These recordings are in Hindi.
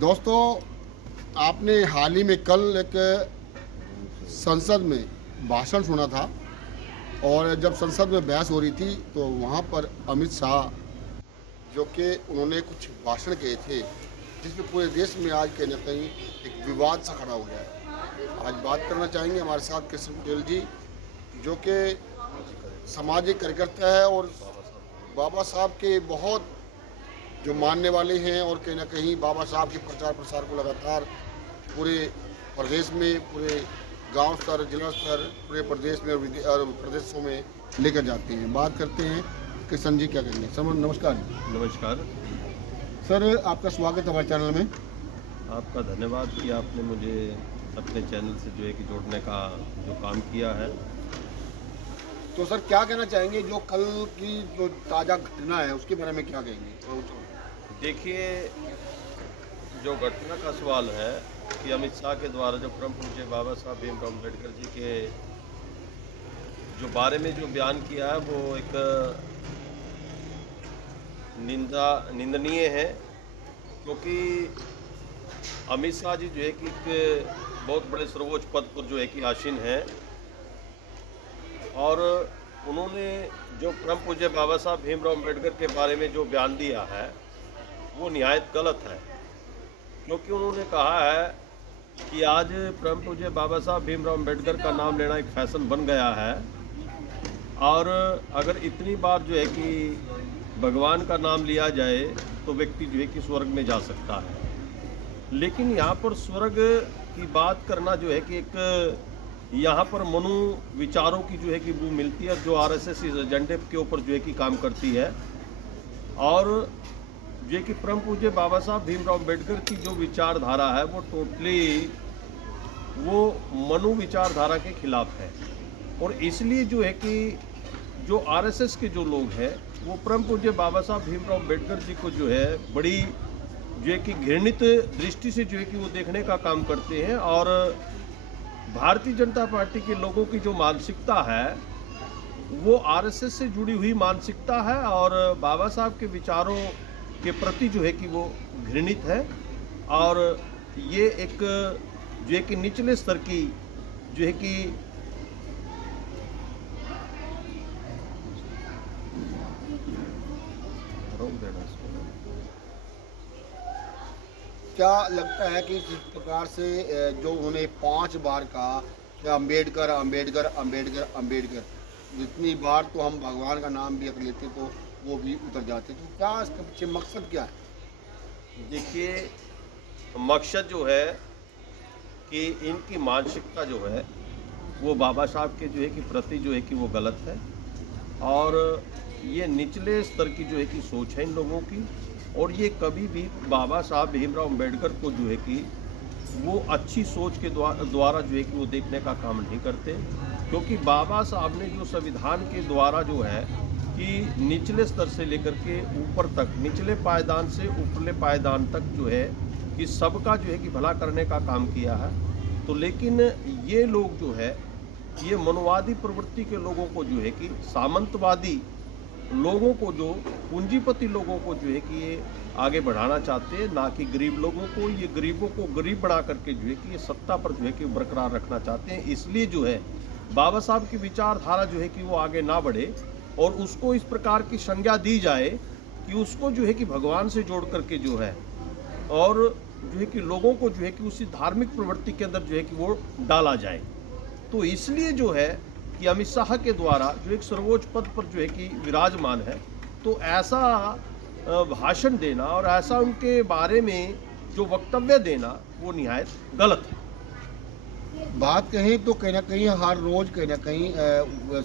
दोस्तों, आपने हाल ही में कल एक संसद में भाषण सुना था। और जब संसद में बहस हो रही थी तो वहाँ पर अमित शाह जो कि उन्होंने कुछ भाषण किए थे, जिसमें पूरे देश में आज कहीं ना कहीं एक विवाद सा खड़ा हो गया है। आज बात करना चाहेंगे हमारे साथ कृष्ण पटेल जी, जो कि सामाजिक कार्यकर्ता है और बाबा साहब के बहुत जो मानने वाले हैं, और कहीं ना कहीं बाबा साहब के प्रचार प्रसार को लगातार पूरे प्रदेश में, पूरे गांव स्तर, जिला स्तर, पूरे प्रदेश में और प्रदेशों में लेकर जाते हैं। बात करते हैं किशन जी, क्या कहेंगे सर? नमस्कार नमस्कार। सर, आपका स्वागत है हमारे चैनल में। आपका धन्यवाद कि आपने मुझे अपने चैनल से जो है कि जोड़ने का जो काम किया है। तो सर, क्या कहना चाहेंगे जो कल की जो ताज़ा घटना है उसके बारे में क्या कहेंगे? देखिए, जो घटना का सवाल है कि अमित शाह के द्वारा जो परम पूज्य बाबा साहब भीमराव अम्बेडकर जी के जो बारे में जो बयान किया है वो एक निंदनीय है, क्योंकि अमित शाह जी जो है कि एक बहुत बड़े सर्वोच्च पद पर जो है कि आसीन है, और उन्होंने जो परम पूज्य बाबा साहब भीमराव अम्बेडकर के बारे में जो बयान दिया है वो निहायत गलत है। क्योंकि उन्होंने कहा है कि आज परम पूज्य बाबा साहब भीमराव अम्बेडकर का नाम लेना एक फैशन बन गया है, और अगर इतनी बार जो है कि भगवान का नाम लिया जाए तो व्यक्ति जो है कि स्वर्ग में जा सकता है। लेकिन यहाँ पर स्वर्ग की बात करना जो है कि एक यहाँ पर मनु विचारों की जो है कि वो मिलती है, जो आरएसएस इस एजेंडे के ऊपर जो है कि काम करती है, और जो है कि परम पूज्य बाबा साहब भीमराव अम्बेडकर की जो विचारधारा है वो टोटली वो मनु विचारधारा के खिलाफ है। और इसलिए जो है कि जो आरएसएस के जो लोग हैं वो परम पूज्य बाबा साहब भीमराव अम्बेडकर जी को जो है बड़ी जो है कि घृणित दृष्टि से जो है कि वो देखने का काम करते हैं। और भारतीय जनता पार्टी के लोगों की जो मानसिकता है वो आरएसएस से जुड़ी हुई मानसिकता है, और बाबा साहब के विचारों के प्रति जो है कि वो घृणित है। और ये एक जो है कि निचले स्तर की जो है कि रोक देना इसको। क्या लगता है कि जिस प्रकार से जो उन्होंने 5 बार कहा कि अम्बेडकर अम्बेडकर अम्बेडकर अम्बेडकर, जितनी बार तो हम भगवान का नाम भी अगर लेते तो वो भी उतर जाते, तो क्या इसके पीछे मकसद क्या है? देखिए, मकसद जो है कि इनकी मानसिकता जो है वो बाबा साहब के जो है कि प्रति जो है कि वो गलत है, और ये निचले स्तर की जो है कि सोच है इन लोगों की। और ये कभी भी बाबा साहब भीमराव अम्बेडकर को जो है कि वो अच्छी सोच के द्वारा जो है कि वो देखने का काम नहीं करते। क्योंकि बाबा साहब ने जो संविधान के द्वारा जो है कि निचले स्तर से लेकर के ऊपर तक, निचले पायदान से ऊपरले पायदान तक जो है कि सबका जो है कि भला करने का काम किया है। तो लेकिन ये लोग जो है, ये मनोवादी प्रवृत्ति के लोगों को जो है कि सामंतवादी लोगों को, जो पूंजीपति लोगों को जो है कि ये आगे बढ़ाना चाहते हैं, ना कि गरीब लोगों को। ये गरीबों को गरीब बना करके जो है कि ये सत्ता पर जो है कि बरकरार रखना चाहते हैं। इसलिए जो है बाबा साहब की विचारधारा जो है कि वो आगे ना बढ़े, और उसको इस प्रकार की संज्ञा दी जाए कि उसको जो है कि भगवान से जोड़ करके जो है, और जो है कि लोगों को जो है कि उसी धार्मिक प्रवृत्ति के अंदर जो है कि वो डाला जाए। तो इसलिए जो है कि अमित शाह के द्वारा जो एक सर्वोच्च पद पर जो है कि विराजमान है, तो ऐसा भाषण देना और ऐसा उनके बारे में जो वक्तव्य देना वो निहायत गलत है। बात कहें तो कहीं ना कहीं हर रोज़ कहीं ना कहीं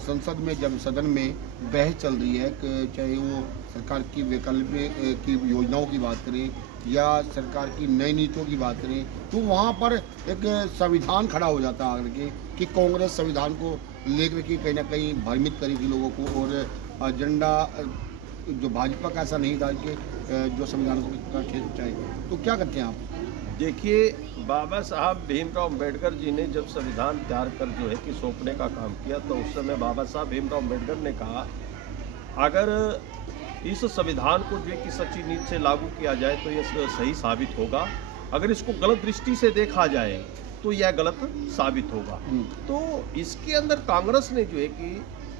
संसद में, जब सदन में बहस चल रही है कि चाहे वो सरकार की वैकल्पिक की योजनाओं की बात करें या सरकार की नई नीतियों की बात करें, तो वहाँ पर एक संविधान खड़ा हो जाता है आकर के कि कांग्रेस संविधान को लेकर के कहीं ना कहीं भ्रमित करी थी लोगों को, और एजेंडा जो भाजपा का ऐसा नहीं था कि जो संविधान को खींच चाहे। तो क्या करते हैं आप? देखिए, बाबा साहब भीमराव अम्बेडकर जी ने जब संविधान तैयार कर जो है कि सौंपने का काम किया, तो उस समय बाबा साहब भीमराव अम्बेडकर ने कहा, अगर इस संविधान को जो है कि सच्ची नीति से लागू किया जाए तो ये सही साबित होगा। अगर इसको गलत दृष्टि से देखा जाए तो यह गलत साबित होगा। तो इसके अंदर कांग्रेस ने जो है कि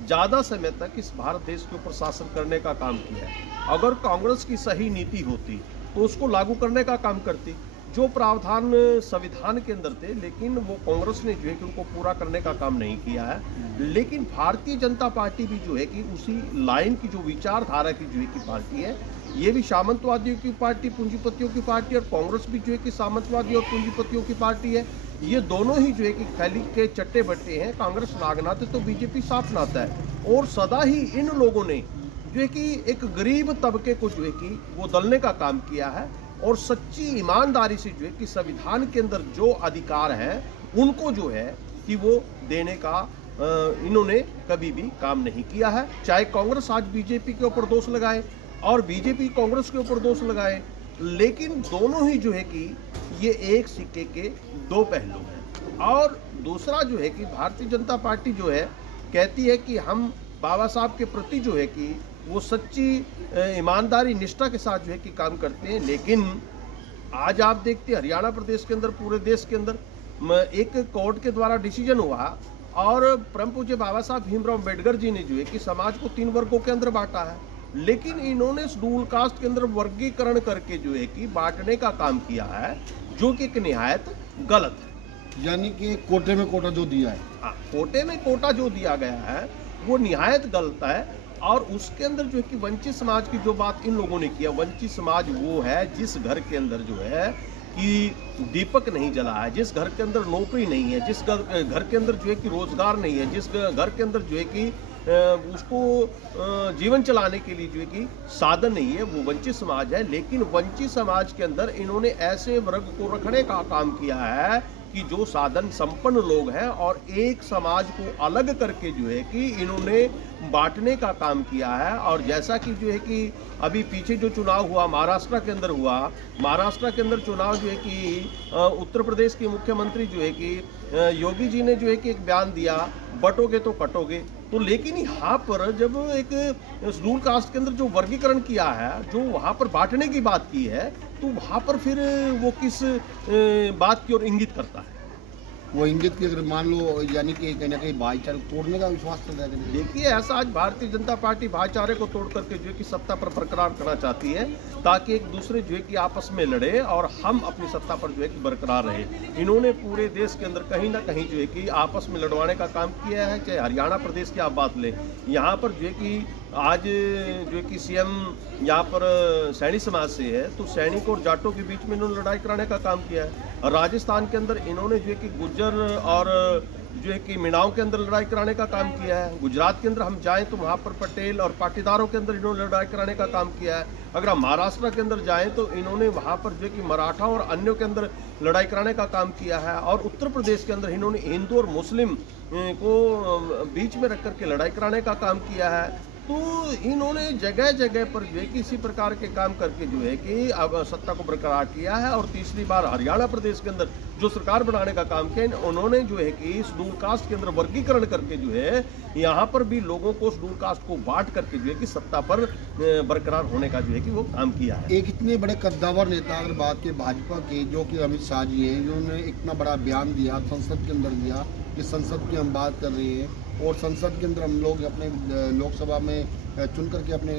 ज़्यादा समय तक इस भारत देश के ऊपर शासन करने का काम किया है। अगर कांग्रेस की सही नीति होती तो उसको लागू करने का काम करती। जो प्रावधान संविधान के अंदर थे, लेकिन वो कांग्रेस ने जो है कि उनको पूरा करने का काम नहीं किया है। लेकिन भारतीय जनता पार्टी भी जो है कि उसी लाइन की, जो विचारधारा की जो है कि पार्टी है, ये भी सामंतवादियों की पार्टी, पूंजीपतियों की पार्टी, और कांग्रेस भी जो है कि सामंतवादी और पूंजीपतियों की पार्टी है। ये दोनों ही जो है कि खैली के चट्टे बट्टे हैं। कांग्रेस नागनाथ है तो बीजेपी साफ नाता है। और सदा ही इन लोगों ने जो है कि एक गरीब तबके को जो है कि वो दलने का काम किया है, और सच्ची ईमानदारी से जो है कि संविधान के अंदर जो अधिकार है उनको जो है कि वो देने का इन्होंने कभी भी काम नहीं किया है। चाहे कांग्रेस आज बीजेपी के ऊपर दोष लगाए और बीजेपी कांग्रेस के ऊपर दोष लगाए, लेकिन दोनों ही जो है कि ये एक सिक्के के दो पहलू हैं। और दूसरा जो है कि भारतीय जनता पार्टी जो है कहती है कि हम बाबा साहब के प्रति जो है कि वो सच्ची ईमानदारी निष्ठा के साथ जो है कि काम करते हैं। लेकिन आज आप देखते हैं हरियाणा प्रदेश के अंदर, पूरे देश के अंदर एक कोर्ट के द्वारा डिसीजन हुआ और परम पूज्य बाबा साहब भीमराव अम्बेडकर जी ने जो है कि समाज को 3 वर्गों के अंदर बांटा है। लेकिन इन्होंने शेड्यूल कास्ट के अंदर वर्गीकरण करके जो है कि बांटने का काम किया है, जो कि एक निहायत गलत है। यानी कि कोटे में कोटा जो दिया है, हाँ, कोटे में कोटा जो दिया गया है वो निहायत गलत है। और उसके अंदर जो है कि वंचित समाज की जो बात इन लोगों ने किया, वंचित समाज वो है जिस घर के अंदर जो है कि दीपक नहीं जला है, जिस घर के अंदर नौकरी नहीं है, जिस घर के अंदर जो है कि रोजगार नहीं है, जिस घर के अंदर जो है कि उसको जीवन चलाने के लिए जो है कि साधन नहीं है, वो वंचित समाज है। लेकिन वंचित समाज के अंदर इन्होंने ऐसे वर्ग को रखने का काम किया है कि जो साधन संपन्न लोग हैं, और एक समाज को अलग करके जो है कि इन्होंने बांटने का काम किया है। और जैसा कि जो है कि अभी पीछे जो चुनाव हुआ महाराष्ट्र के अंदर हुआ, महाराष्ट्र के अंदर चुनाव जो है कि उत्तर प्रदेश के मुख्यमंत्री जो है कि योगी जी ने जो है कि एक बयान दिया, बटोगे तो कटोगे। तो लेकिन यहाँ पर जब एक शेड्यूल कास्ट के अंदर जो वर्गीकरण किया है, जो वहाँ पर बांटने की बात की है, तो वहाँ पर फिर वो किस बात की ओर इंगित करता है? वो इंगित की, अगर मान लो यानी कि कहीं ना कहीं भाईचारे तोड़ने का विश्वास चल रहा है। देखिए, ऐसा आज भारतीय जनता पार्टी भाईचारे को तोड़ करके जो है कि सत्ता पर बरकरार करना चाहती है, ताकि एक दूसरे जो है कि आपस में लड़े और हम अपनी सत्ता पर जो है कि बरकरार रहे। इन्होंने पूरे देश के अंदर कहीं ना कहीं जो है कि आपस में लड़वाने का काम किया है। चाहे हरियाणा प्रदेश की आप बात लें, यहाँ पर जो है कि आज जो है कि सीएम यहाँ पर सैनी समाज से है, तो सैनिक और जाटों के बीच में इन्होंने लड़ाई कराने का काम किया है। राजस्थान के अंदर इन्होंने जो है कि गुज्जर और जो है कि मीणाओं के अंदर लड़ाई कराने का काम किया है। गुजरात के अंदर हम जाएं तो वहाँ पर पटेल और पाटीदारों के अंदर इन्होंने लड़ाई कराने का काम किया है। अगर हम महाराष्ट्र के अंदर जाएं तो इन्होंने वहाँ पर जो है कि मराठा और अन्यों के अंदर लड़ाई कराने का काम किया है। और उत्तर प्रदेश के अंदर इन्होंने हिंदू और मुस्लिम को बीच में रख करके लड़ाई कराने का काम किया है। तो इन्होंने जगह जगह पर जो है कि इसी प्रकार के काम करके जो है कि अब सत्ता को बरकरार किया है। और तीसरी बार हरियाणा प्रदेश के अंदर जो सरकार बनाने का काम किया, उन्होंने जो है कि शेड्यूल कास्ट के अंदर वर्गीकरण करके जो है यहाँ पर भी लोगों को शेड्यूल कास्ट को बांट करके जो है कि सत्ता पर बरकरार होने का जो है कि वो काम किया है। एक इतने बड़े कद्दावर नेता, अगर बात की भाजपा के, जो कि अमित शाह जी हैं, जिन्होंने इतना बड़ा बयान दिया, संसद के अंदर दिया कि संसद की हम बात कर रहे हैं और संसद के अंदर हम लोग अपने लोकसभा में चुन करके अपने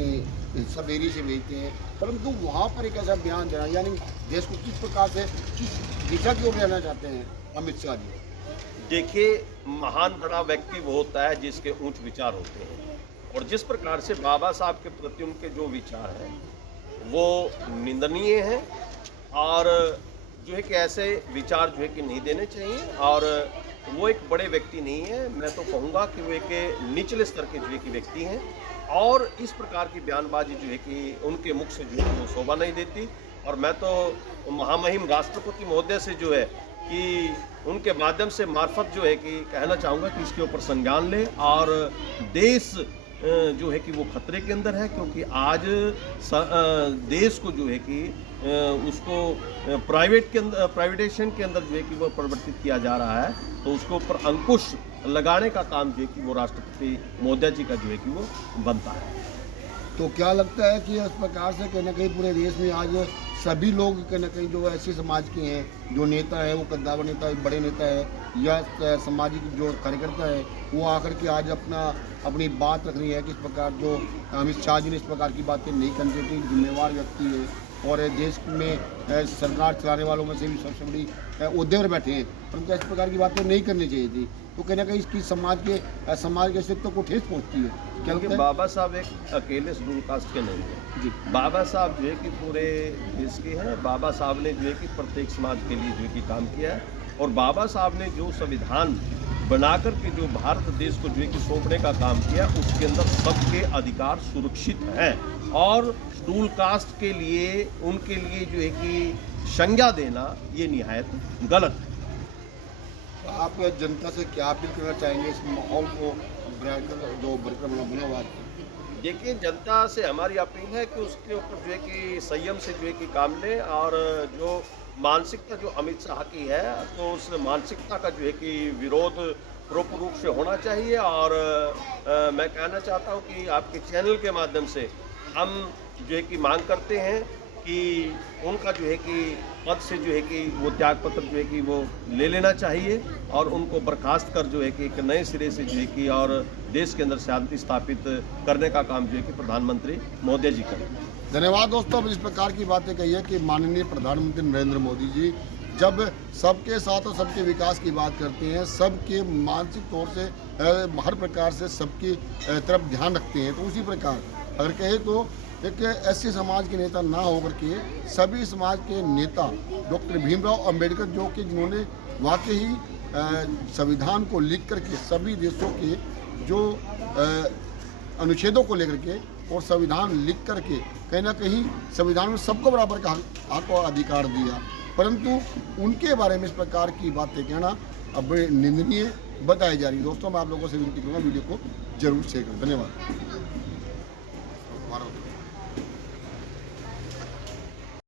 सवेरी से भेजते हैं, परंतु वहाँ पर एक ऐसा बयान देना, यानी देश को किस प्रकार से, किस दिशा की ओर लेना चाहते हैं अमित शाह जी? देखिए, महान बड़ा व्यक्ति वो होता है जिसके ऊंच विचार होते हैं, और जिस प्रकार से बाबा साहब के प्रति उनके जो विचार हैं वो निंदनीय हैं, और जो है कि ऐसे विचार जो है कि नहीं देने चाहिए। और वो एक बड़े व्यक्ति नहीं है, मैं तो कहूँगा कि वो एक निचले स्तर के जो है कि व्यक्ति हैं, और इस प्रकार की बयानबाजी जो है कि उनके मुख से जो है वो शोभा नहीं देती। और मैं तो महामहिम राष्ट्रपति महोदय से जो है कि उनके माध्यम से मार्फत जो है कि कहना चाहूँगा कि इसके ऊपर संज्ञान ले, और देश जो है कि वो खतरे के अंदर है, क्योंकि आज देश को जो है कि उसको प्राइवेटेशन के अंदर जो है कि वो परिवर्तित किया जा रहा है, तो उसके ऊपर अंकुश लगाने का काम जो है कि वो राष्ट्रपति महोदय जी का जो है कि वो बनता है। तो क्या लगता है कि इस प्रकार से कहीं ना कहीं पूरे देश में आज सभी लोग कहीं ना कहीं जो ऐसे समाज के हैं, जो नेता है, वो कद्दावर नेता है, बड़े नेता है या सामाजिक जो कार्यकर्ता है, वो आकर के आज अपनी बात रख रही है कि इस प्रकार जो अमित शाह जी ने इस प्रकार की बातें नहीं करनी चाहिए, जिम्मेवार व्यक्ति है और देश में सरकार चलाने वालों में से भी सबसे बड़ी ओहदे पर बैठे हैं, परंतु इस प्रकार की बातें नहीं करनी चाहिए थी। तो कहीं ना कहीं इसकी समाज के अस्तित्व को ठेस पहुँचती है। क्योंकि बाबा साहब एक अकेले शेड्यूल कास्ट के नहीं है जी, बाबा साहब जो है कि पूरे देश के हैं। बाबा साहब ने जो है कि प्रत्येक समाज के लिए जो है कि काम किया है और बाबा साहब ने जो संविधान बनाकर के जो भारत देश को जो है कि सौंपने का काम किया, उसके अंदर सबके अधिकार सुरक्षित हैं और शेड्यूल कास्ट के लिए उनके लिए जो है कि संज्ञा देना ये निहायत गलत है। तो आप जनता से क्या अपील करना चाहेंगे इस माहौल को जो बरकरार बना हुआ है? देखिए, जनता से हमारी अपील है कि उसके ऊपर जो है कि संयम से जो है कि काम लें और जो मानसिकता जो अमित शाह की है तो उस मानसिकता का जो है कि विरोध प्रमुख रूप से होना चाहिए। और मैं कहना चाहता हूं कि आपके चैनल के माध्यम से हम जो है कि मांग करते हैं कि उनका जो है कि पद से जो है कि वो त्याग पत्र जो है कि वो ले लेना चाहिए और उनको बर्खास्त कर जो है कि एक नए सिरे से जो है कि और देश के अंदर शांति स्थापित करने का काम जो है कि प्रधानमंत्री मोदी जी करें। धन्यवाद दोस्तों। अब इस प्रकार की बातें कही है कि माननीय प्रधानमंत्री नरेंद्र मोदी जी जब सबके साथ और सबके विकास की बात करते हैं, सबके मानसिक तौर से हर प्रकार से सबकी तरफ ध्यान रखते हैं, तो उसी प्रकार अगर कहे तो एक ऐसे समाज के नेता ना होकर के सभी समाज के नेता डॉक्टर भीमराव अंबेडकर जो कि जिन्होंने वाकई ही संविधान को लिख करके सभी देशों के जो अनुच्छेदों को लेकर के और संविधान लिख करके कहीं ना कहीं संविधान में सबको बराबर का हक और अधिकार दिया, परंतु उनके बारे में इस प्रकार की बातें कहना अब निंदनीय बताई जा रही है। दोस्तों, मैं आप लोगों से विनती करूँगा वीडियो को जरूर शेयर करें। धन्यवाद।